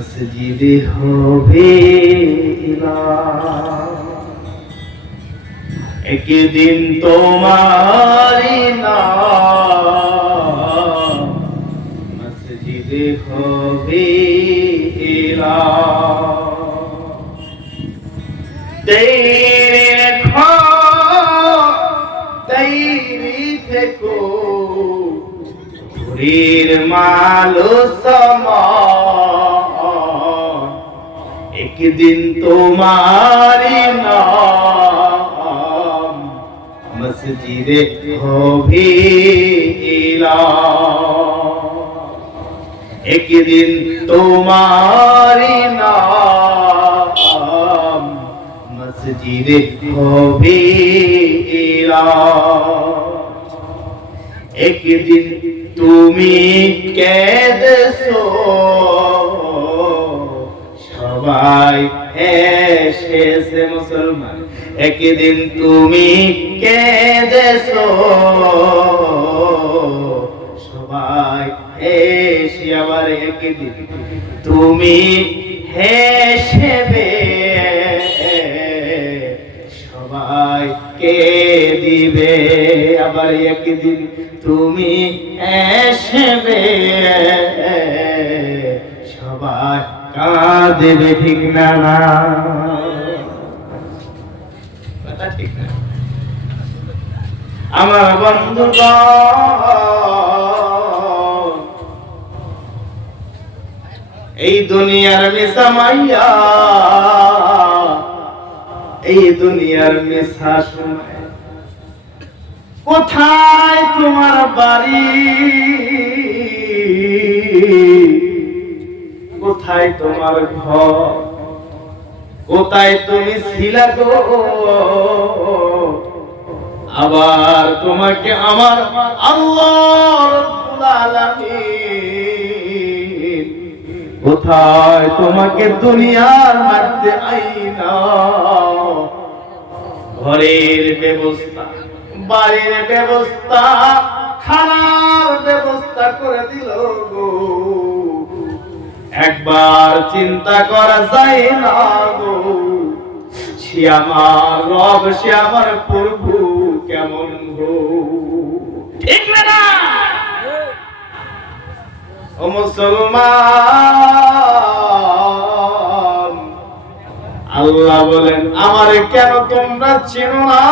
মসজিদে হবে একদিন তোমারি নাম মসজিদে হবে তৈরি থেকো ঘুরির মালো সমান একদিন তোমারি নাম মসজিদে হবে একদিন তোমারি নাম মসজিদে হবে একদিন তুমি কেঁদেছো সবাই এসেছে মুসলমান একদিন তুমি কেঁদেছো সবাই এসে আবার একদিন তুমি হেসেবে সবাই কে দিবে আবার একদিন তুমি এসেবে সবাই কাঁদেবে ঠিক না কথা ঠিক না আমার বন্ধুগণ এই দুনিয়ার মিসামাইয়া এই দুনিয়ার মিশা শুনে কোথায় তোমার বাড়ি কোথায় তোমার ঘর কোথায় তুমি ছিলা গো আবার তোমাকে আমার আল্লাহ রাব্বুল আলামিন কোথায় তোমাকে দুনিয়ার মধ্যে আইনা ঘরের ব্যবস্থা বাড়ির ব্যবস্থা খানার ব্যবস্থা করে দিল গো একবার চিন্তা করা যায় না গো সে আমার রব সে আমার প্রভু কেমন গো ঠিক না ও মুসলমান আল্লাহ বলেন আমারে কেন তোমরা চেনো না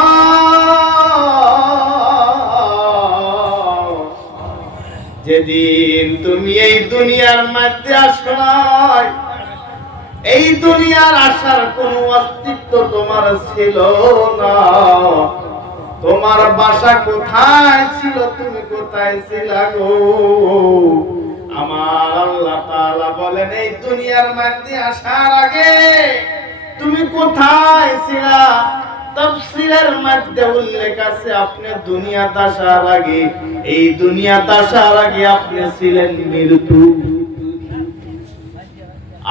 যেদিন তুমি এই দুনিয়ার মধ্যে আসো নাই এই দুনিয়ার আসার কোনো অস্তিত্ব তোমার ছিল না তোমার বাসা কোথায় ছিল তুমি কোথায় ছিলা গো আমার আল্লাহ তাআলা বলেন এই দুনিয়ার মধ্যে আসার আগে তুমি কোথায় ছিলা তাফসীরের মধ্যে উল্লেখ আছে আপনি দুনিয়াতে আসার আগে এই দুনিয়াতে আসার আগে আপনি ছিলেন মৃত্যু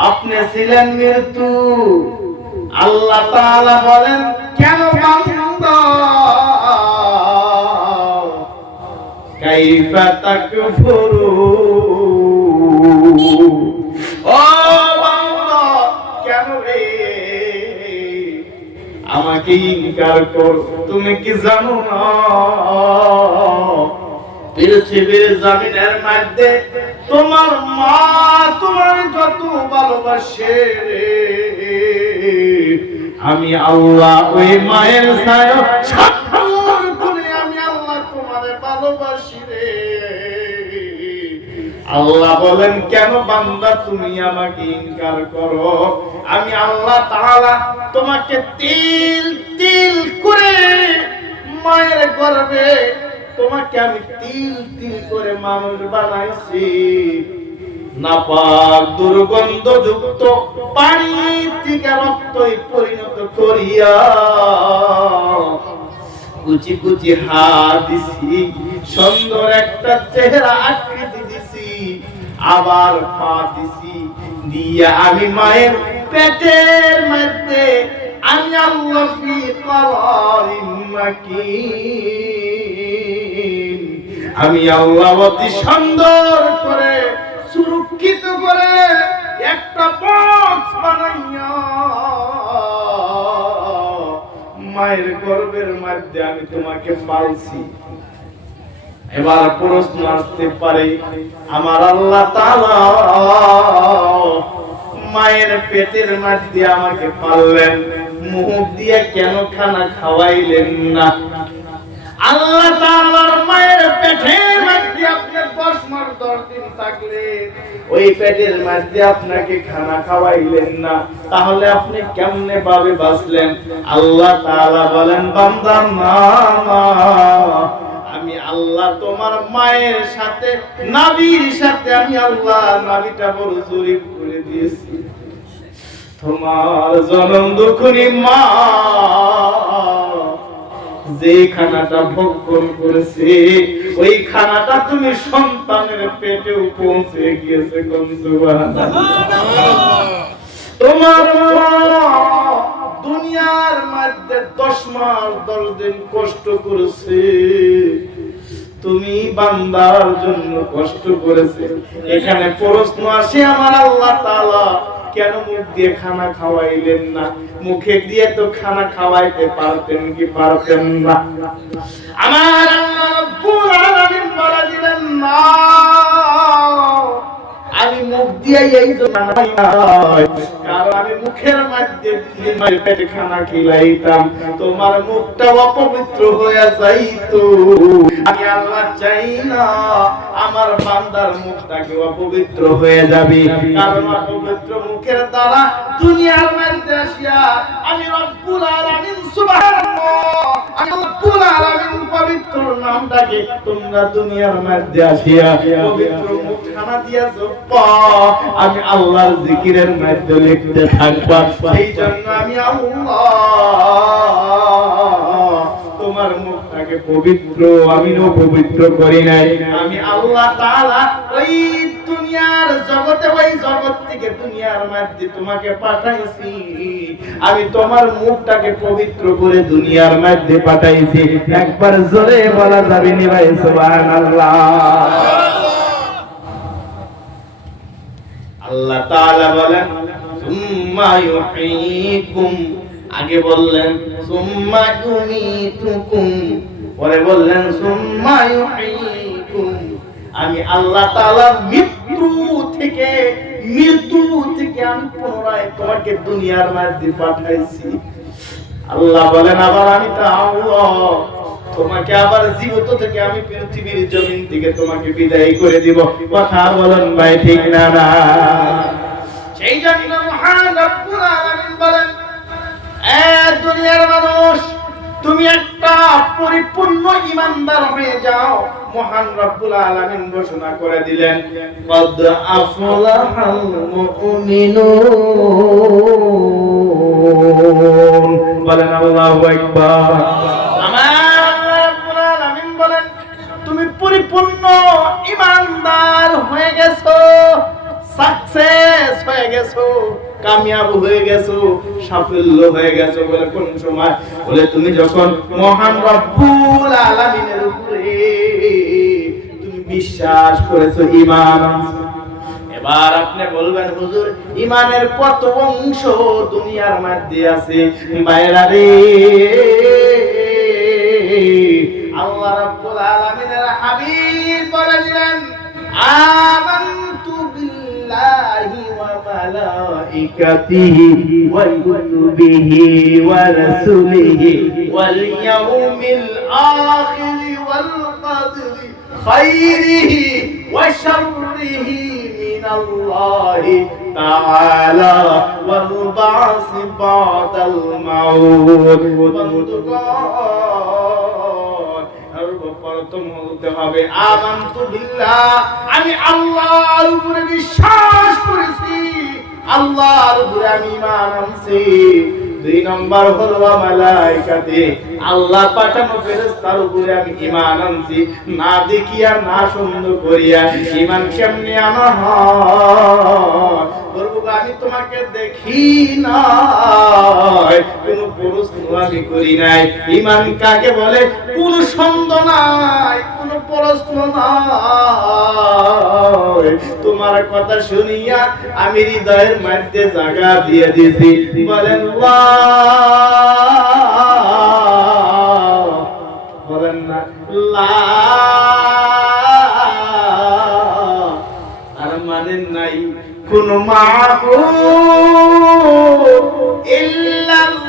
আপনি ছিলেন মৃত্যু আল্লাহ তাআলা বলেন কেন বান্দা কাইফা তাকফুরু ও বান্দা কেন রে আমাকে ইনকার কর তুমি কি জানো না পৃথিবীর জমিনের মধ্যে তোমার মা তোমার যত ভালোবাসে আমি আল্লাহ ওই মায়ের ছায়া সাক্ষর করে আমি আল্লাহ তোমারে ভালোবাসি রে আল্লাহ বলেন কেন বান্দা তুমি আমাকে ইনকার করো আমি আল্লাহ তাআলা তোমাকে তিল তিল করে মায়ের গর্ভে তোমাকে আমি তিল তিল করে মানুষ বানাইছি নাপাক দুর্গন্ধযুক্ত পানি থেকে রক্তে পরিণত করিয়া কুচি কুচি হাত দিছি সুন্দর একটা চেহারা আকৃতি দিছি আবার পা দিছি দিয়া আমি মায়ের পেটের মধ্যে আমি আল্লাহ ফি করারিন মাকিন আমি আল্লাহ অতি সুন্দর করে সুরক্ষিত করে একটা মধ্যে আমি তোমাকে পালছি। এবার প্রশ্ন আসতে পারে, আমার আল্লাহ তাআলা মায়ের পেটের মধ্যে আমাকে পাললেন, মুখ দিয়ে কেন খানা খাওয়াইলেন না? আল্লাহ তাআলার মায়ের পেটের মধ্যে আপনি 10 মাস 10 দিন থাকলে ওই পেটের মধ্যে আপনাকে খানা খাওয়াইলেন না, তাহলে আপনি কেমনে ভাবে বাঁচলেন? আল্লাহ তাআলা বলেন, বান্দা না, আমি আল্লাহ তোমার মায়ের সাথে নাভির সাথে আমি আল্লাহ নাভিটা বড় জরিপ করে দিয়েছি। তোমার জনম দুঃখী মা যে খানাটা ভক্ষণ করেছে ওই খানাটা তুমি সন্তানের পেটেও পৌঁছে গিয়েছে। কোন সুবহানাল্লাহ। তোমার দুনিয়ার মধ্যে 10 মাস 10 দিন কষ্ট করেছে, তুমি বান্দার জন্য কষ্ট করেছে। এখানে প্রশ্ন আসে, আমার আল্লাহ তাআলা কেন মুখ দিয়ে খানা খাওয়াইলেন না? মুখে দিয়ে তো খানা খাওয়াইতে পারতেন কি পারতেন না? আমার আল্লাহ রাব্বুল আলামিন বলে দিলেন, না, আমি মুখ দিয়ে এই জন্য কারণ আমি মুখের মধ্যে মায়ের পেটে খানা খিলাইতাম, তোমার মুখটা অপবিত্র হয়ে যাইতো। আমি আল্লাহ চাই না আমার বান্দার মুখটাকে অপবিত্র হয়ে যাবে, কারণ অপবিত্র মুখের দ্বারা দুনিয়ার মধ্যে আসিয়া আমি রব্বুল আলামিন সুবহানাল্লাহ, আমি রব্বুল আলামিন পবিত্র নামটাকে তোমরা দুনিয়ার মধ্যে আসিয়া পবিত্র মুখ খানা দিয়াছো, আমি আল্লাহর জিকিরের মধ্যে লিখতে থাকবা। সেই জন্য আমি আল্লাহ তোমার মুখটাকে পবিত্র আমি অপবিত্র করি নাই। আমি আল্লাহ তাআলা ওই দুনিয়ার জগতে, ওই জগৎ থেকে দুনিয়ার মধ্যে তোমাকে পাঠাইছি, আমি তোমার মুখটাকে পবিত্র করে দুনিয়ার মধ্যে পাঠাইছি। একবার জোরে বলা যাবে নি ভাই সুবহানাল্লাহ। আল্লাহ তাআলা বলেন, সুম্মা ইউহয়িকুম, আগে বললেন সুম্মা ইউমীতুকুম, পরে বললেন সুম্মা ইউহয়িকুম। আমি আল্লাহ তাআলা মৃত্যু থেকে আমি পুনরায় তোমাকে দুনিয়ার মধ্যে পাঠাইছি। আল্লাহ বলেন, আবার আমি তো আল্লাহ তোমাকে আবার জীবিত থেকে আমি পৃথিবীর জমিন থেকে তোমাকে বিদায় করে দিব। কথা বলেন ভাই, ঠিক না? না, সেই জন্য মহান রব্বুল আলামিন বলেন, এ দুনিয়ার মানুষ, তুমি একটা পরিপূর্ণ ঈমানদার হয়ে যাও। মহান রব্বুল আলামিন ঘোষণা করে দিলেন, কদ আফলাহাল মুমিনুন। বলেন আল্লাহু আকবার। তুমি পরিপূর্ণ ঈমানদার হয়ে গেছো, সাকসেস হয়ে গেছো, কামিয়াব হয়ে গেছো, সাফল্য হয়ে গেছো। বলে কোন সময়? বলে তুমি যখন মহান রব্বুল আলামিনের উপরে তুমি বিশ্বাস করেছো, ঈমান। এবার আপনি বলবেন, হুজুর ঈমানের কত অংশ দুনিয়ার মধ্যে আছে? বাইরা রে, আল্লাহ রাব্বুল আলামিনের হাবিব বলে দিলেন, আমানতু বিল্লাহি ওয়া মালাইকাতিহি ওয়া কুতুবিহি ওয়া রাসূলিহি ওয়াল ইয়াউমিল আখির ওয়াল কদরি খাইরিহি ওয়া শাররিহি মিনাল্লাহি তাআলা ওয়াল বা'সি বা'দাল মাউত। প্রথম হতে হবে আমানতু বিল্লাহ, আমি আল্লাহর উপরে বিশ্বাস করেছি, আল্লাহর উপরে আমি ঈমান আনছি। 2 নম্বর হলো মালায়েকাতে, আল্লাহ পাঠানো ফেরেশতার উপরে আমি ঈমান আনছি। না দেখিয়া না সুন্দর করিয়া ঈমান কেমনে আনা হয়? আমি তোমাকে দেখি নাই, কোন প্রশ্ন আমি করি নাই। ঈমান কাকে বলে? কোন সন্দেহ নাই, কোন প্রশ্ন নাই। তোমার কথা শুনিয়া আমি হৃদয়ের মধ্যে জায়গা দিয়ে দিয়েছি। বলেন আল্লাহ লা আর মানে নাই কোন মাবুদ ইল্লাল্লাহ।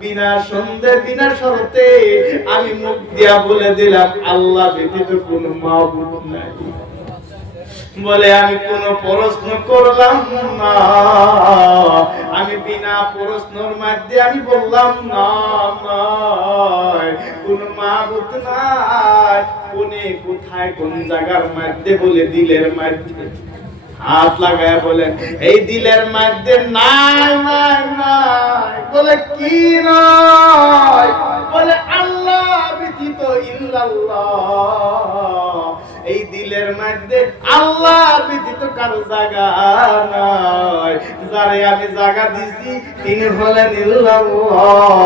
বিনা সন্দেহ বিনা শর্তে আমি মুখ দিয়া বলে দিলাম আল্লাহ ব্যতীত কোন মাবুদ নাই। বলে আমি কোন প্রশ্ন করলাম না, আমি বিনা প্রশ্নের মধ্যে আমি বললাম না কোন মাবুদ নাই। কোনে কোথায় কোন জায়গার মধ্যে বলে দিলের মধ্যে হাত লাগায় বলেন এই দিলের মধ্যে নাই নাই নাই। বলে কি নাই? বলে আল্লাহ ব্যতীত ইল্লাল্লাহ। এই দিলের মধ্যে আল্লাহ ব্যতীত কারো জায়গা নাই। যারে আমি জায়গা দিছি তিনি হলেন ইল্লাল্লাহ,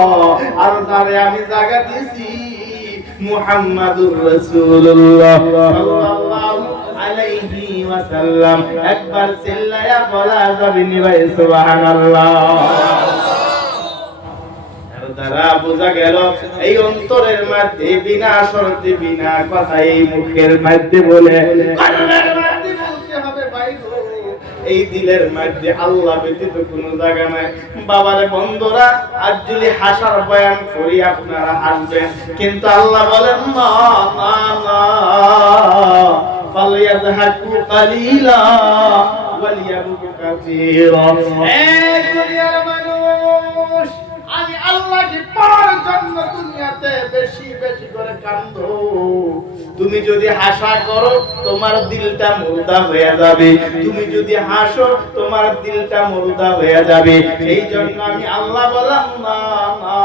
আর যারে আমি জায়গা দিছি মুহাম্মাদুর রাসূলুল্লাহ সাল্লাল্লাহু আলাইহি ওয়াসাল্লাম। একবার চিল্লায়া বলা যাবে নি ভাই সুবহানাল্লাহ। দ্বারা বোঝা গেল এই অন্তরের মধ্যে বিনা শর্তে বিনা কথা এই মুখের মধ্যে বলে কলবের মধ্যে বলতে হবে ভাই গো এই দিলের মধ্যে আল্লাহ ব্যতীত কোনো জায়গা নাই। বাবারে বন্ধুরা আজ যদি হাসার বয়ান করি আপনারা হাসবেন, কিন্তু আল্লাহ বলেন না না না ফালিয়াযহাকু কালিলা ওয়ালিয়াবকু কাসীরা। এই দুনিয়ার মানুষ আমি আল্লাহকে পাওয়ার জন্য দুনিয়াতে বেশি বেশি করে কান্দো। তুমি যদি হাসা করো তোমার দিলটা মুর্দা হয়ে যাবে, তুমি যদি হাসো তোমার দিলটা মুর্দা হয়ে যাবে। এই জন্য আমি আল্লাহ বললাম না না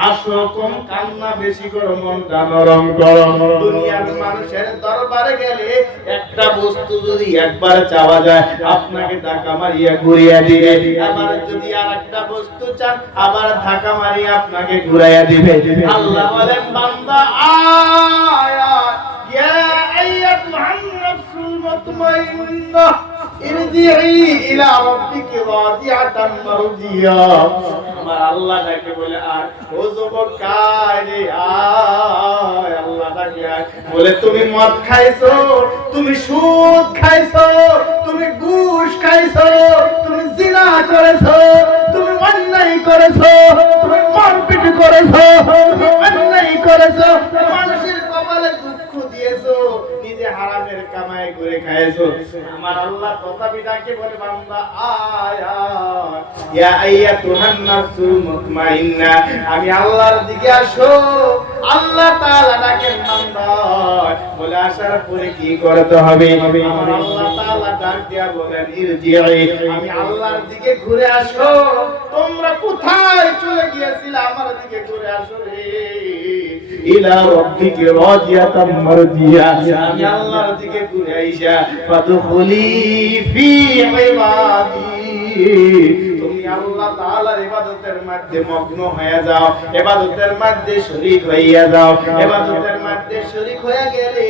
হাসো কম কান্না বেশি করো, মনটা নরম করো। দুনিয়ার মানুষের দরবারে গেলে একটা বস্তু যদি একবার চাওয়া যায় আপনাকে ধাক্কা মারিয়া ঘুরিয়ে দিবে, আবার যদি আর একটা বস্তু চান আবার ধাক্কা মারিয়া আপনাকে ঘুরাইয়া দিবে। আল্লাহ বলেন বান্দা আয়া ইয়া আইয়াতুহান নাফসুল মুতমাইন্নাহ ইরজিই ইলা রাব্বিকি রাদিয়াতান মারদিয়া। আমার আল্লাহ ডাকে বলে আর ও যুবক কারে আয়, আল্লাহ ডাকে আয় বলে তুমি মদ খাইছো, তুমি সুদ খাইছো, তুমি ঘুষ খাইছো, তুমি জিনা করেছো, তুমি অন্যায় করেছো, তুমি মারপিট করেছো, তুমি অন্যায় করেছো, মানুষের কপালে দুঃখ দিয়েছো, নিজে হারামের কামাই করে খাইছো। আমার আল্লাহ কথাবি ডাকে বলে বান্দা আয় আয় ইয়া আইয়াতুহান নাফসুল মুতমাইন্না। আমি আল্লাহর দিকে আসো। আল্লাহ তাআলা ডাকেন বান্দা বলে আসার পরে কি করতে হবে? আমার আল্লাহ তাআলা ডাক দিয়া বলেন ইরজিই, আমি আল্লাহর দিকে ঘুরে আসো। তোমরা কোথায় চলে গিয়েছিলে আমার দিকে ঘুরে আসো রে। ইলা রাব্বিকি রাদিয়াতাম মারদিয়া, আমি আল্লাহর দিকে ঘুরে আইসা ফাদখুলি ফি ইবাদি। তুমি আল্লাহ তাআলার ইবাদতের মধ্যে মগ্ন হয়ে যাও, ইবাদতের মধ্যে শরীক হইয়া যাও। ইবাদতের মধ্যে শরীক হয়ে গেলে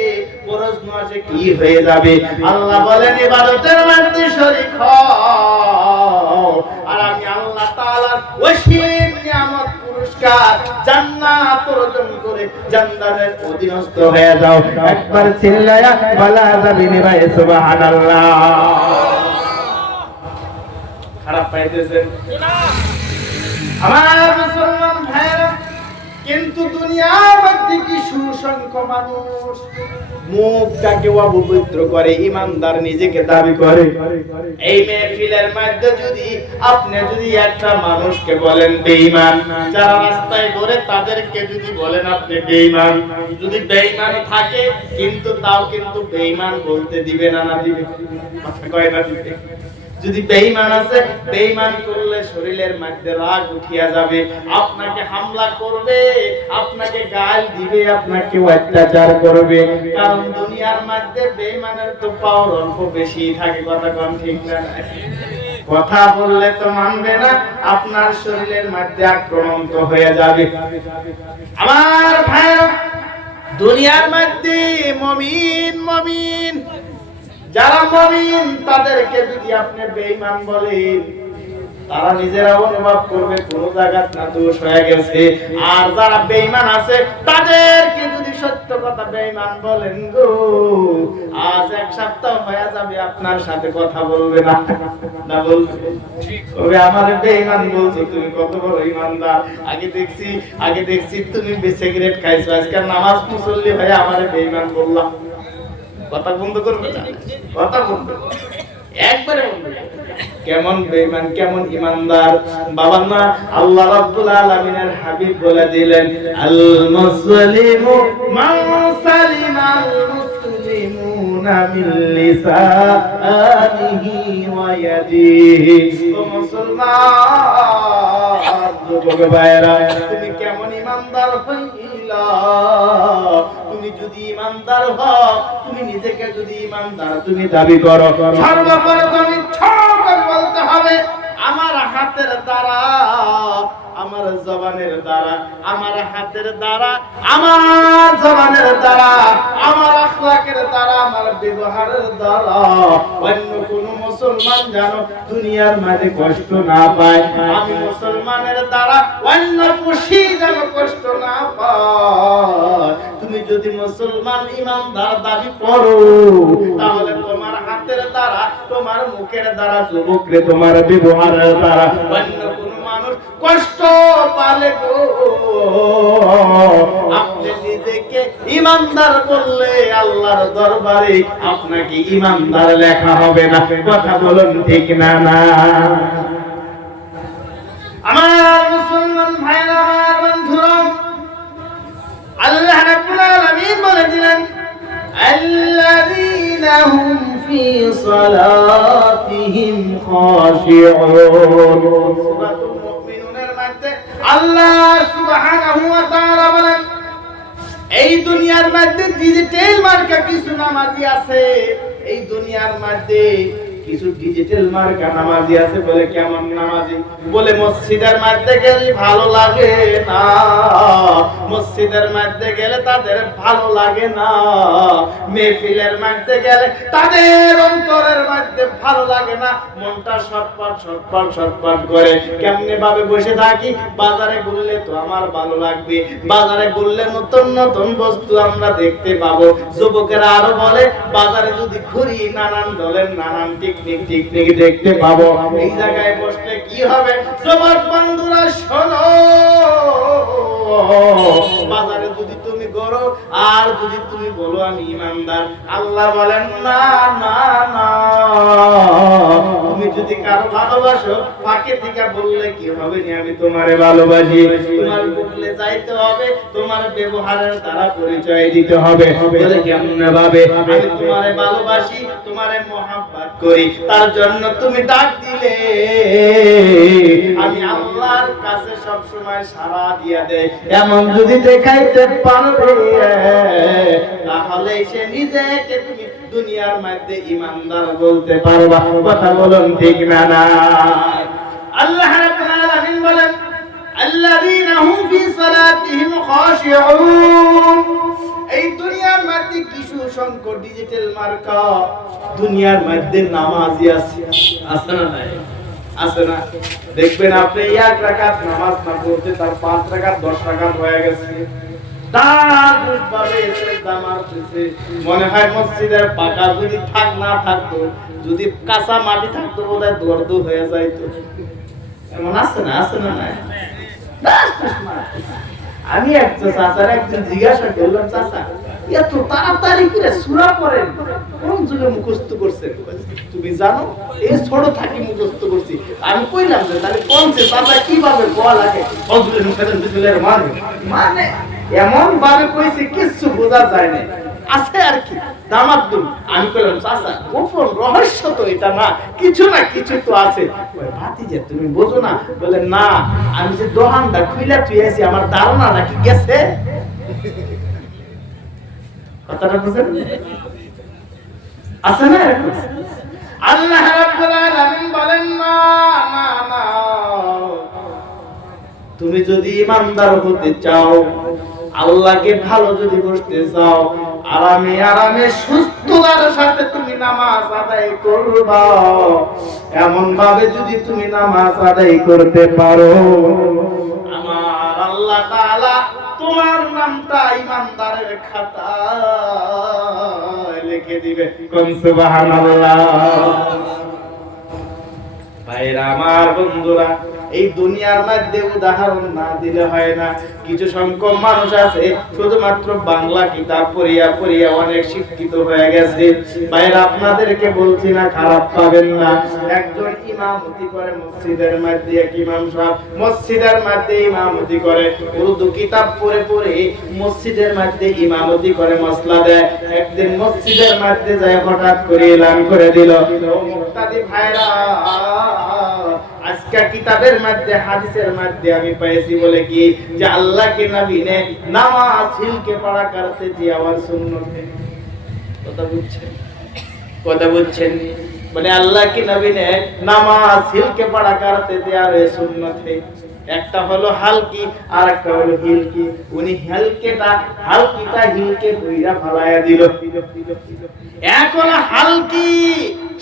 প্রশ্ন আসে কি হয়ে যাবে? আল্লাহ বলেন ইবাদতের মধ্যে শরীক হও আর আমি আল্লাহ তাআলার অসীম নিয়ামত পুরস্কার জান্নাত অর্জন করে জান্নাতের অধীনস্থ হয়ে যাও। একবার চিল্লায়া বলা যাবে নি ভাই সুবহানাল্লাহ। খারাপ পাইতেছেন আমার মুসলমান ভাইরা? কিন্তু দুনিয়ার মধ্যে কি সুসংখ্য মানুষ মুখটাকে অপবিত্র করে, ইমানদার নিজেকে দাবি করে। এই মেহফিলের মধ্যে যদি আপনি যদি একটা মানুষকে বলেন বেঈমান, যারা রাস্তায় ঘোরে তাদেরকে যদি বলেন আপনি বেঈমান, যদি বেঈমান থাকে কিন্তু তাও কিন্তু বেঈমান বলতে দিবে না, না দিবে? কয় না দিবে? যদি বেঈমান আছে, বেঈমান করলে শরীরের মধ্যে রাগ উঠিয়া যাবে, আপনাকে হামলা করবে, আপনাকে গাল দিবে, আপনাকে অত্যাচার করবে। কারণ দুনিয়ার মধ্যে বেঈমানের তো পাওয়ার অল্প বেশি থাকে। কথা কোন ঠিক না? কথা বললে তো মানবে না, আপনার শরীরের মধ্যে আক্রান্ত হয়ে যাবে। আমার ভাই, দুনিয়ার মধ্যে মুমিন মুমিন যারা মুমিন তাদেরকে যদি আপনি বেঈমান বলেন, তারা নিজেরা অনুভব করবে কোন জায়গা না দোষ হয়ে গেছে। আর যারা বেঈমান আছে তাদেরকে যদি সত্য কথা বেঈমান বলেন গো, আজ এক সপ্তাহ হয়ে যাবে আপনার সাথে কথা বলবে না, না বলবে তবে আমারে বেঈমান বলছো, তুমি কত বড় ইমানদার। আগে দেখছি তুমি সিগারেট খাইছো, আজকে নামাজ মুসল্লি হয়ে আমারে বেঈমান বললাম। কথা বন্ধ করবে না, কথা বন্ধ একবারে বন্ধ। কেমন বেঈমান কেমন ইমানদার বাবা না, আল্লাহ রাব্বুল আলামিনের হাবিব বলে দিলেন, আল মুসলিমু মান সালিমাল মুসলিমুনা মিন লিসানিহি ওয়া ইয়াদিহি। ও মুসলমান যুবক ভাইরা, তুমি কেমন ইমানদার হইলা? তুমি যদি ইমানদার হও, তুমি নিজেকে যদি ইমানদার তুমি দাবি করো, সর্বপ্রথম বলতে হবে আমার হাতের দ্বারা, আমার জবানের দ্বারা, আমার হাতের দ্বারা, আমার জবানের দ্বারা, আমার আখলাকের দ্বারা, আমার ব্যবহারের দ্বারা অন্য কোন মুসলমান যেন দুনিয়ার মাঝে কষ্ট না পায়। আমি মুসলমানের দ্বারা অন্য খুশি যেন কষ্ট না পায়। তুমি যদি মুসলমান ইমানদার দাবি করো, তাহলে তোমার হাতের দ্বারা, তোমার মুখের দ্বারা, যুবকরে তোমার ব্যবহারের দ্বারা অন্য কোন মানুষ কষ্ট পালে গো, আপনি নিজেকে ইমানদার বললে আল্লাহর দরবারে আপনাকে ইমানদার লেখা হবে না। কথা বলুন ঠিক না? না আমার মুসলমান ভাইরা, আমার বন্ধুরা, আল্লাহ রাব্বুল আলামিন বলে দিলেন, আল্লাযীনা হুম ফি সালাতিহিম খাশিউন। সূরাতুল মুমিনুনের মধ্যে আল্লাহ সুবহানাহু ওয়া তাআলা বলেন, এই দুনিয়ার মধ্যে ডিজিটাল মার্কা কিছু নামাজি আছে, এই দুনিয়ার মধ্যে কিছু ডিজিটাল মার্কা নামাজি আছে। বলে কেমন নামাজি? বলে মসজিদের মধ্যে গেলে ভালো লাগে না, মসজিদের মধ্যে গেলে তাদের ভালো লাগে না, মেহফিলের মধ্যে গেলে তাদের অন্তরের মধ্যে ভালো লাগে না, মনটা ছটফট ছটফট ছটফট করে। কেমনে ভাবে বসে থাকি, বাজারে ঘুরলে তো আমার ভালো লাগবে, বাজারে ঘুরলে নতুন নতুন বস্তু আমরা দেখতে পাবো। যুবকেরা আরো বলে, বাজারে যদি ঘুরি নানান দলের নানান টিকটিক দেখতে পাবো। এই জায়গায় বসলে কি হবে? যুবক বন্ধুরা শোনো, বাজারে যদি তুমি করো আর যদি তুমি বলো আমি ইমানদার, আল্লাহ বলেন না না না, তুমি যদি কারো ভালোবাসো ফাঁকে থেকে বললে কি হবে? আমি তোমারে ভালোবাসি, তোমার বললে যাইতে হবে, তোমার ব্যবহারের দ্বারা পরিচয় দিতে হবে। বলে কেমনে ভাবে? আমি তোমারে ভালোবাসি, তোমারে মহব্বত করি, তার জন্য তুমি ডাক দিলে আমি আল্লাহর কাছে সব সময় সাড়া দিয়া দেয়। এমন যদি দেখাইতে পারবে, তাহলে সে নিজেকে তুমি দুনিয়ার মধ্যে ইমানদার বলতে পারবা। কথা বলুন ঠিক না? না আল্লাহ রাব্বুল আলামিন বলেন, আল্লাযীনা হুম ফি সালাতিহিম খাশিউন। এই দুনিয়ার মধ্যে কিছু সংখ্যক ডিজিটাল মার্কা দুনিয়ার মধ্যে নামাজি আছে, আছে না নাই? আছে না? দেখবেন আপনি এক রাকাত নামাজ না পড়তে তার 5 রাকাত 10 রাকাত হয়ে গেছে। তার দুধভাবে সেজদা মারতেছে, মনে হয় মসজিদের পাকা যদি থাক না থাকতো, যদি কাঁচা মাটি থাকতো বোধহয় দর্দ হয়ে যাইতো। এমন আছে না? আছে না নাই? আমি একজন জিজ্ঞাসা করলাম, চাচা এত তাড়াতাড়ি করে সূরা পড়েন, কোন যুগে মুখস্থ করছেন? তুমি জানো এই ছোট থাকি মুখস্থ করছি। আমি কইলাম যে তাহলে কোনছে চাচা কিভাবে বলা লাগে? মানে এমন ভাবে কইছে কিছু বোঝা যায় না, আছে আর কি দামাদ্দুম। আমি কইলাম চাচা গোপন রহস্য তো এটা না, কিছু না কিছু তো আছে। ওই ভাতিজা তুমি বোঝো না? বলে না, আমি যে দোকানটা খুইলা তুইছি আমার ধারণা নাকি গেছে। কথাটা বুঝেন? আছে না? আল্লাহ রাব্বুল আলামিন বলেন না না না, তুমি যদি ইমানদার হতে চাও, আল্লাহকে ভালো যদি বুঝতে চাও, আরামে আরামে সুস্থতার সাথে তুমি নামাজ আদায় করবা। এমন ভাবে যদি তুমি নামাজ আদায় করতে পারো, আমার আল্লাহ তাআলা তোমার নামটা ইমানদারের খাতায় লিখে দিবে। কোন সুবহানাল্লাহ। ভাইরা আমার, বন্ধুরা, এই দুনিয়ার মধ্যে উদাহরণ না দিলে হয় না। কিছু সংখ্যক মানুষ আছে শুধুমাত্র বাংলা কিতাব পড়িয়া পড়িয়া অনেক শিক্ষিত হয়ে গেছে। ভাইরা, আপনাদেরকে বলছি না, খারাপ পাবেন না। একজন ইমামতি করে মসজিদের মধ্যে, এক ইমাম সাহেব মসজিদের মধ্যে ইমামতি করে, উর্দু কিতাব পড়ে পড়ে মসজিদের মধ্যে ইমামতি করে, মসলা দেয়। একদিন মসজিদের মধ্যে যায় হঠাৎ করে এলান করে দিল, মুক্তাদি ভাইরা, আজকে কিতাবের মধ্যে হাদিসের মধ্যে আমি পাইছি বলে কি যে अल्लाह के नबी ने नामाज हिल के पढ़ा करते थे और सुन्नत है। কথা বুঝছেন? মানে আল্লাহ কি নবী নে নামাজ হিল के पढ़ा करते थे और ये सुन्नत है। একটা হলো হালকি আর একটা হলো হিলকি। উনি হালকিটা হিলকে কইরা ফলায়া দিল। এক হলো হালকি,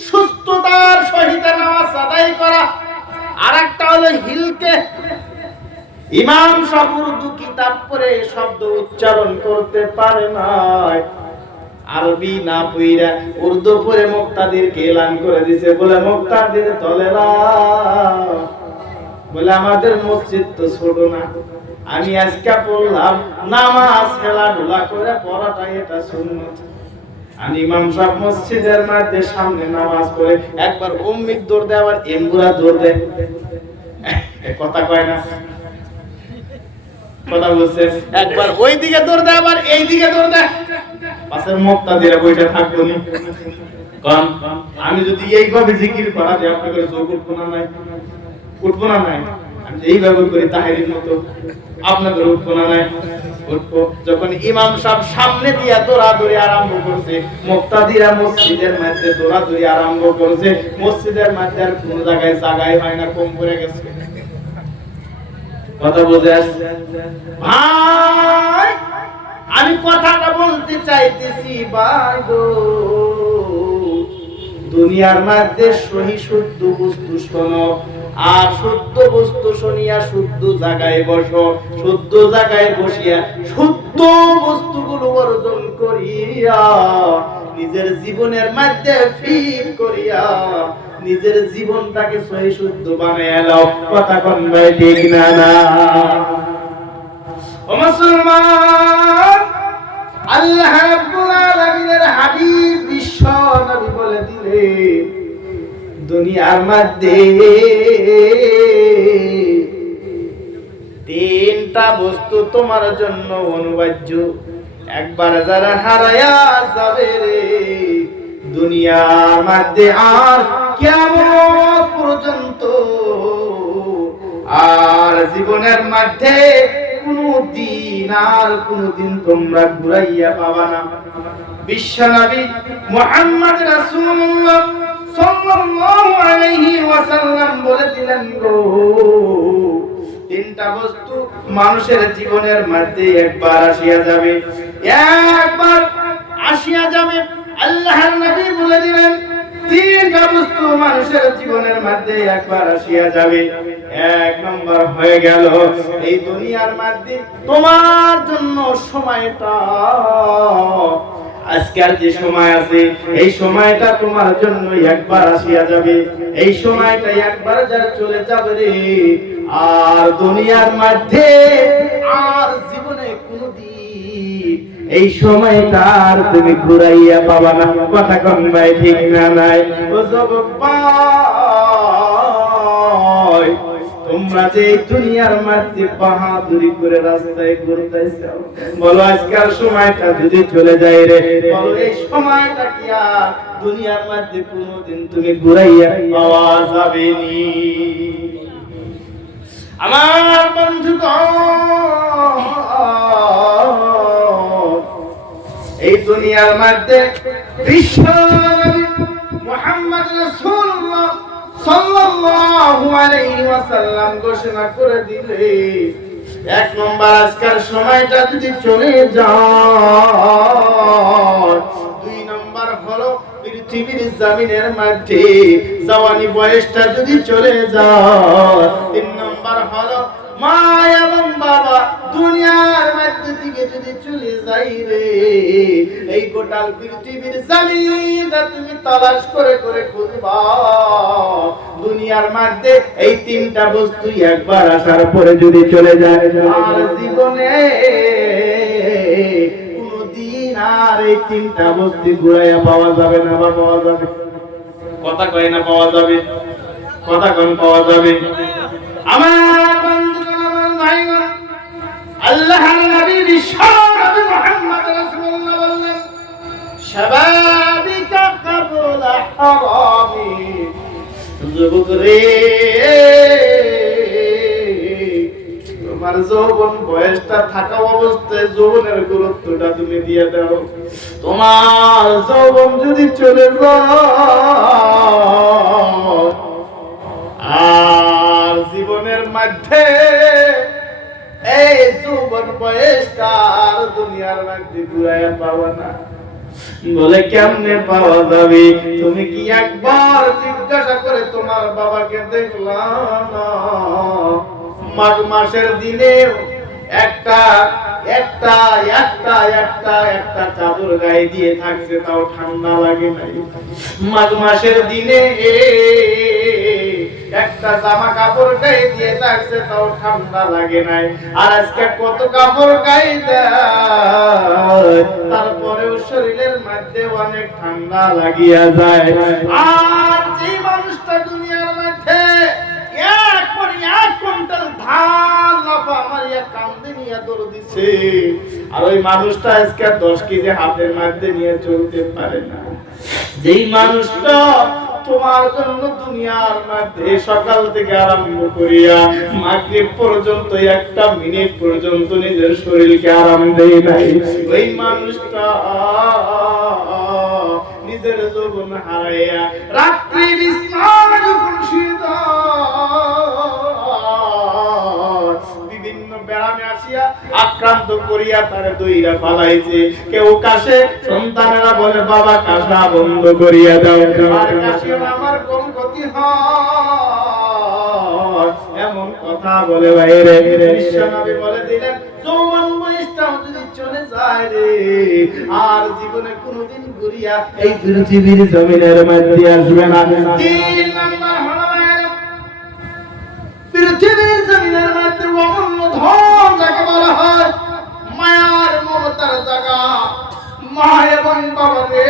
সুস্থতার সহিত নামাজ আদায় করা, আর একটা হলো হিলকে। ইমাম সাহেব উর্দু কিতাব পড়ে শব্দ উচ্চারণ করতে পারে না, আরবি না পড়া উর্দু পড়ে মুক্তাদিরকে এলান করে দিয়েছে, বলে মুক্তাদির তলেরা, বলে আমাদের মসজিদ তো ছোট না, আমি আজকে পড়লাম নামাজ খেলাধুলা করে পড়াটা এটা সুন্নত। আমি ইমাম সাহেব মসজিদের মধ্যে সামনে নামাজ পড়ে একবার উম্মিক দৌড় দেয়, আবার এমবুরা দৌড় দেয়। কথা কয় না, কথা বলছে, একবার ওই দিকে দৌড় দেয়, আবার এই দিকে দৌড় দেয়। পাশের মুক্তাদিরা বইটা থাকবো নি? কারণ আমি যদি এইভাবে জিকির করা যায়, আপনাদের যোগ উঠবো না? নাই উঠবো না? নাই আমি এইভাবে করি তাহেরির মতো, আপনাদের উঠবো না? নাই উঠবো। যখন ইমাম সাহেব সামনে দিয়া দৌড়াদৌড়ি আরম্ভ করছে, মুক্তাদিরা মসজিদের মধ্যে দৌড়াদৌড়ি আরম্ভ করছে। মসজিদের মধ্যে আর কোন জায়গায় হয় না, কম করে গেছে। কথা বুঝে আসছে? ভাই, আমি কথাটা বলতে চাইতেছি, ভাই গো, দুনিয়ার মধ্যে সহি শুদ্ধ বস্তু শোনো, আর শুদ্ধ বস্তু শুনিয়া শুদ্ধ জায়গায় বসো, শুদ্ধ জায়গায় বসিয়া শুদ্ধ বস্তুগুলো অর্জন করিয়া নিজের জীবনের মধ্যে ফিট করিয়া নিজের জীবনটাকে সহি শুদ্ধ বানাইয়া নাও। কথা কোন ভাই ঠিক না? না ও মুসলমান, আল্লাহ রাব্বুল আলামিনের হাবিব বিশ্ব নবী বলে দিলে, দুনিয়ার মধ্যে তিনটা বস্তু তোমার জন্য অনিবার্য। একবার যারা হারায়া যাবে রে দুনিয়ার মধ্যে, আর কিয়ামত পর্যন্ত আর জীবনের মধ্যে কোনদিন তোমরা ঘুরাইয়া পাবা না। বিশ্বনবী মুহাম্মদ রাসূলুল্লাহ সাল্লাল্লাহু আলাইহি ওয়াসাল্লাম বলে দিলেন গো, তিনটা বস্তু মানুষের জীবনের মধ্যে একবার আসিয়া যাবে, একবার আসিয়া যাবে। আল্লাহর নবী বলে দিলেন, তিনটা বস্তু মানুষের জীবনের মধ্যে একবার আসিয়া যাবে। এক নম্বর হয়ে গেল, এই দুনিয়ার মধ্যে তোমার জন্য সময়টা, আজকের যে সময় আছে, এই সময়টা তোমার জন্য একবার আসিয়া যাবে। এই সময়টা একবার যার চলে যাবে রে, আর দুনিয়ার মধ্যে আর জীবনে কোনদিন এই সময়টা আর তুমি ঘুরাইয়া পাবা না। কথা কোন ভাই ঠিক না? নাই ও যুবক ভাই, তোমরা যে দুনিয়ার মধ্যে বাহাদুরি করে রাস্তায় ঘুরতেছো, বলো আজকাল সময়টা যদি চলে যায় রে, বলো এই সময়টা কি আর দুনিয়ার মধ্যে কোনোদিন তুমি ঘুরাইয়া পাওয়া যাবে নি? আমার বন্ধুগণ, এই দুনিয়ার মধ্যে বিশ্ব নবী মুহাম্মদ রাসূলুল্লাহ সাল্লাল্লাহু আলাইহি ওয়াসাল্লাম ঘোষণা করে দিলে, এক নম্বর আজকের সময়টা যদি চলে যায়, দুই নম্বর হলো পৃথিবীর জমিনের মধ্যে জওয়ানি বয়সটা যদি চলে যায়, তিন নম্বর হলো মা এবং বাবা দুনিয়ার মধ্যে থেকে যদি চলে যাই রে, এই গোটাল পৃথিবীর জমিনটা তুমি তালাশ করে করে খুঁজবা, দুনিয়ার মধ্যে এই তিনটা বস্তু একবার আসার পরে যদি চলে যায়, আর জীবনে কোনদিন আর এই তিনটা বস্তু ঘুরাইয়া পাওয়া যাবে না। বা পাওয়া যাবে? কথা কয় না পাওয়া যাবে? কথা কোন পাওয়া যাবে? আমার বন্ধুগণ, আমার ভাইগণ, আল্লাহর নবী বিশ্ব নবী মুহাম্মদ রাসূলুল্লাহ বললেন, শাবাবিকা কাবলা হারামি, যুবক রে তোমার যৌবন বয়সটা থাকা অবস্থায় যৌবনের গুরুত্বটা তুমি দিয়ে দাও। তোমার যৌবন যদি চলে যায় আর জীবনের মধ্যে এই যৌবন বয়সটা আর দুনিয়ার মধ্যে ঘুরাইয়া পাওয়া না। বলে কেমনে পাওয়া যাবে? তুমি কি একবার জিজ্ঞাসা করে তোমার বাবাকে দেখলাম মাঘ মাসের দিনে একটা একটা একটা একটা একটা চাদর গায়ে দিয়ে থাকছে, তাও ঠান্ডা লাগে নাই। মাঘ মাসের দিনে একটা জামা কাপড় গায়ে দিয়ে থাকছে, তাও ঠান্ডা লাগে নাই। আর আজকে কত কাপড় গায়ে দেয়, তারপরেও শরীরের মধ্যে অনেক ঠান্ডা লাগিয়া যায়। আর যে মানুষটা দুনিয়ার মধ্যে এক কুইন্টাল ধান লাফা মারিয়া কান্দে নিয়ে দৌড় দিছে, আর ওই মানুষটা আজকে 10 কেজি হাতের মধ্যে নিয়ে চলতে পারে না। যেই মানুষটা তোমার জন্য দুনিয়ার মধ্যে সকাল থেকে আরম্ভ করিয়া মাগরিব পর্যন্ত একটা মিনিট পর্যন্ত নিজের শরীরকে আরাম দেয় নাই, ওই মানুষটা নিজের যৌবন হারাইয়া রাত্রি বিছানায় যখন শুয়ে বিভিন্ন ব্যারামে আসিয়া আক্রান্ত করিয়া তারে দইরা ফালাইছে। কেউ কাশে, সন্তানেরা বলে বাবা কাশা বন্ধ করিয়া দাও, আর কাশিও আমার কম ক্ষতি হয়, এমন কথা বলে বাইরে। বিশ্বনবী বলে দিলেন, যৌবন বয়সটাও যদি চলে যায় রে, আর জীবনে কোনোদিন ঘুরিয়া এই পৃথিবীর জমিনের মধ্যে আসবে না। 3 নাম্বার হলো পৃথিবীর জমিনের মধ্যে অমূল্য ধন যাকে বলা হয় মায়ার মমতার জায়গা, মা এবং বাবা রে।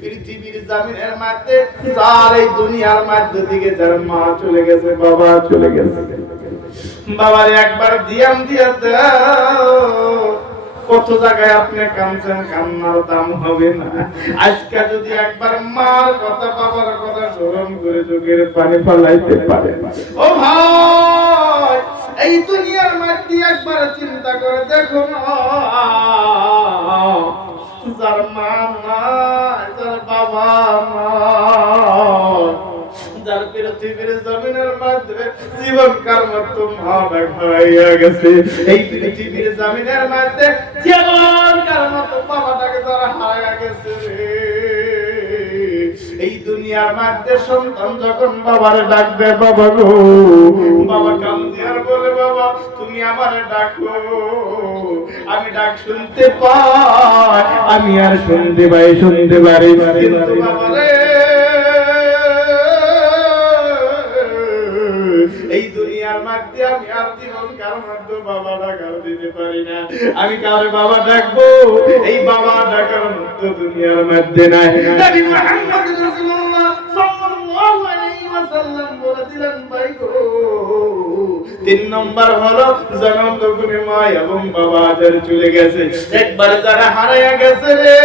পৃথিবীর জমিনের মধ্যে যার এই দুনিয়ার মধ্যে থেকে যার মা চলে গেছে, বাবা চলে গেছে, বাবার একবার দিয়াম দিয়া দাও। কত জায়গায় আপনি কাঁদছেন, কান্নার দাম হবে না। আজকে যদি একবার মার কথা বাবার কথা স্মরণ করে চোখের পানি ফলাইতে পারে, ও ভাই এই দুনিয়ার মধ্যে একবার চিন্তা করে দেখো, যার মা নাই, যার বাবা নাই, যার পৃথিবীর জমিনের মধ্যে জীবনকার মতো মা দেখাইয়া গেছে, এই পৃথিবীর জমিনের মধ্যে জীবনকার মতো বাবাটাকে যারা হারাইয়া গেছে, এই দুনিয়ার মধ্যে সন্তান যখন বাবারে ডাকবে, বাবা গো, বাবা কান্দে আর বলে বাবা তুমি আমারে ডাকো, আমি ডাক শুনতে পাই, আমি আর শুনতে পাই, শুনতে পারি, কিন্তু বাবারে এই দুনিয়ার মধ্যে আমি আর জীবনকার মধ্যে বাবা ডাকার দিতে পারি না। আমি কারে বাবা ডাকবো? এই বাবা ডাকার মধ্যে দুনিয়ার মধ্যে নাই। নবী মুহাম্মদ রাসূলুল্লাহ সাল্লাল্লাহু আলাইহি ওয়াসাল্লাম বলেছিলেন, ভাই গো 3 নম্বর হলো জনম তখনই মা এবং বাবা যারা চলে গেছে, একবার যারা হারাইয়া গেছে রে,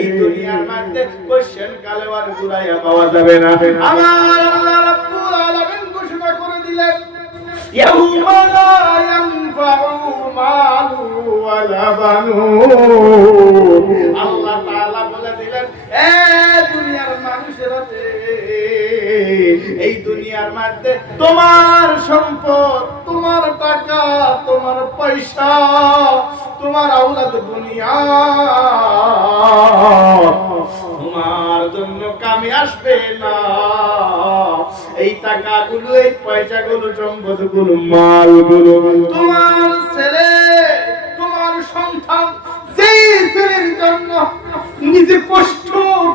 এই দুনিয়ার মধ্যে কোশ্চেন কালে আর ঘুরাইয়া পাওয়া যাবে না। আমার আল্লাহ রাব্বুল আলামিন ঘোষণা করে দিলেন, ইয়াউমা লা ইয়ানফাউ মালু ওয়ালা বানুন। আল্লাহ তাআলা বলে দিলেন, এ দুনিয়ার মানুষেরা, এই দুনিয়ার দুনিয়ার মধ্যে তোমার সম্পদ, তোমার টাকা, তোমার পয়সা, তোমার আওলাদ দুনিয়া তোমার জন্য কামে আসবে না। এই টাকাগুলো, এই পয়সাগুলো, সম্পদগুলো, মালগুলো তোমার ছেলে, তোমার সন্তান, যেই ছেলের জন্য নিজে কষ্ট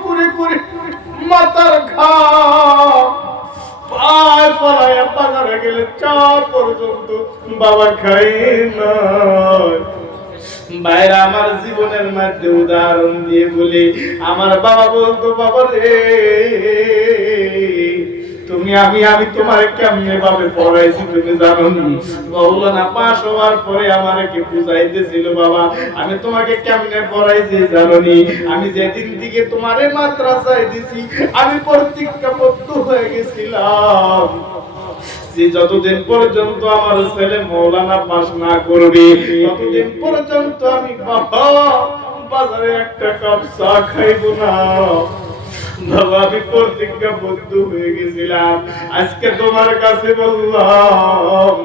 করে করে মাথার ঘাম পায় পড়ায় বাজারে গেলে চা পর্যন্ত বাবা খাই না। ভাইরা আমার জীবনের মধ্যে উদাহরণ দিয়ে বলি, আমার বাবা বলতো, বাবা রে তুমি আমি তোমার কেমনে ভাবে পড়াইছি তুমি জানো নি? মাওলানা পাস হওয়ার পরে আমাকে বুঝাইতেছিল, বাবা আমি তোমাকে কেমনে পড়াইছি জানো নি? আমি যেদিন থেকে তোমারে মাদ্রাসায় দিছি আমি প্রতিজ্ঞাবদ্ধ হয়ে গেছিলাম যে যতদিন পর্যন্ত আমার ছেলে মাওলানা পাস না করবে ততদিন পর্যন্ত আমি বাবা বাজারে একটা কাপ চা খাইব না। বাবা আমি প্রতিজ্ঞাবদ্ধ হয়ে গেছিলাম, আজকে তোমার কাছে বললাম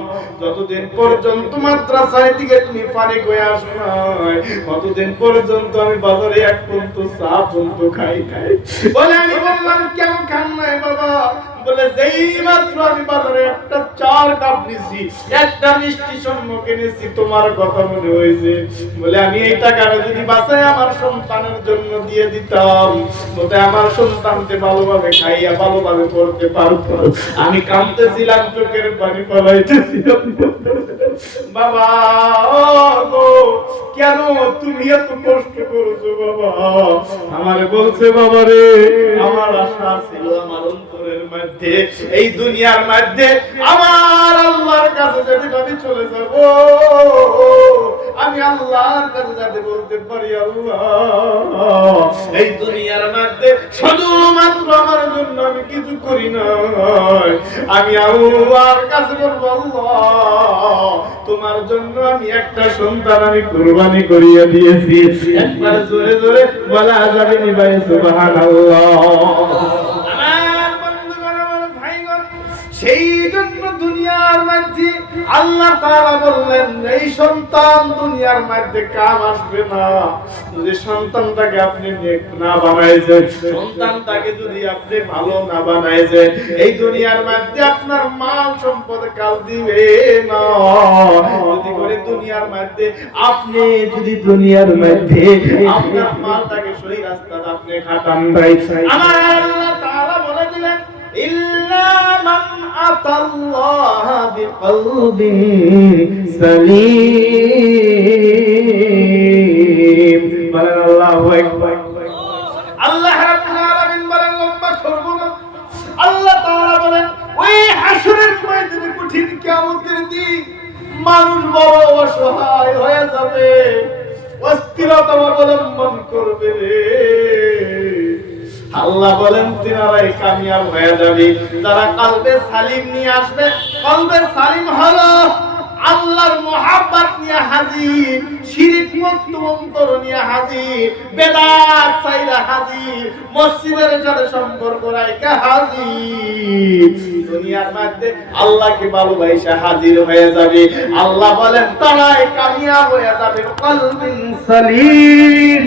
যতদিন পর্যন্ত মাদ্রাসায় থেকে তুমি ফারিক হয়ে আসো নাই ততদিন পর্যন্ত আমি বাজারে এক পর্যন্ত চা পর্যন্ত খাই নাই। বলে আমি বললাম কেন খান নাই বাবা? বলে যেই মাত্র আমি বাজারে একটা চার কাপ নিছি, একটা মিষ্টি সম্মুখে নিছি, তোমার কথা মনে হয়েছে। বলে আমি এই টাকাটা যদি বাঁচাই আমার সন্তানের জন্য দিয়ে দিতাম, ওটা আমার সন্তানকে ভালোভাবে খাইয়া ভালোভাবে পড়তে পারতো। আমি কাঁদতেছিলাম, চোখের পানি ফলাইতেছিলাম। বাবা গো কেন তুমি এত কষ্ট করেছো বাবা? আমারে বলছে, বাবা রে আমার আশা ছিল আমার অন্তরের মধ্যে এই দুনিয়ার মধ্যে আমার আল্লাহর কাছে যদি আমি চলে যাব, আমি আল্লাহর কাছে যাতে বলতে পারি আল্লাহ এই দুনিয়ার মধ্যে শুধুমাত্র আমার জন্য আমি কিছু করি না, আমি আল্লাহর কাছে বলবো আল্লাহ তোমার জন্য আমি একটা সন্তান আমি কুরবানি করিয়ে দিয়েছি। একবার জোরে জোরে বলা যাবে নি ভাই সুবহানাল্লাহ। আমার বন্ধুগণ, আমার ভাইগণ, সেই জন্য দুনিয়ার মধ্যে আল্লাহ তাআলা বললেন এই সন্তান দুনিয়ার মধ্যে কাম আসবে না যদি সন্তানটাকে আপনি নেক না বানাইছেন, সন্তানটাকে যদি আপনি ভালো না বানাইছেন, এই দুনিয়ার মধ্যে আপনার মাল সম্পদ কাল দিবে না। যদি করে দুনিয়ার মধ্যে আপনি যদি দুনিয়ার মধ্যে আপনার মালটাকে সহি রাস্তাতে আপনি খাটান ভাই, আমার আল্লাহ তাআলা বলে দিলেন ইল্লা মান আতাল্লাহ বিকলবিন সালিম। আল্লাহু আকবার। আল্লাহ রাব্বুল আলামিন বলেন, লম্বা করব না, আল্লাহ তাআলা বলেন ওই হাসরের ময়দানে কঠিন কিয়ামতের দিন মানুষ বড় অসহায় হয়ে যাবে, অস্থিরতা অবলম্বন করবে রে। আল্লাহ বলেন তিনারাই কামিয়াব হয়ে যাবে যারা কলবে সালিম নিয়ে আসবে। কলবে সালিম হলো আল্লাহর মহব্বত নিয়ে হাজির, শিরক মুক্ত অন্তর নিয়ে হাজির, বেদাত ছাইরা হাজির, মসজিদের সাথে সম্পর্ক রাখা হাজির। দুনিয়ার মধ্যে আল্লাহকে ভালোবাসা হাজির হয়ে যাবে। আল্লাহ বলেন তারাই কামিয়াব হয়ে যাবে কলবিন সালিম।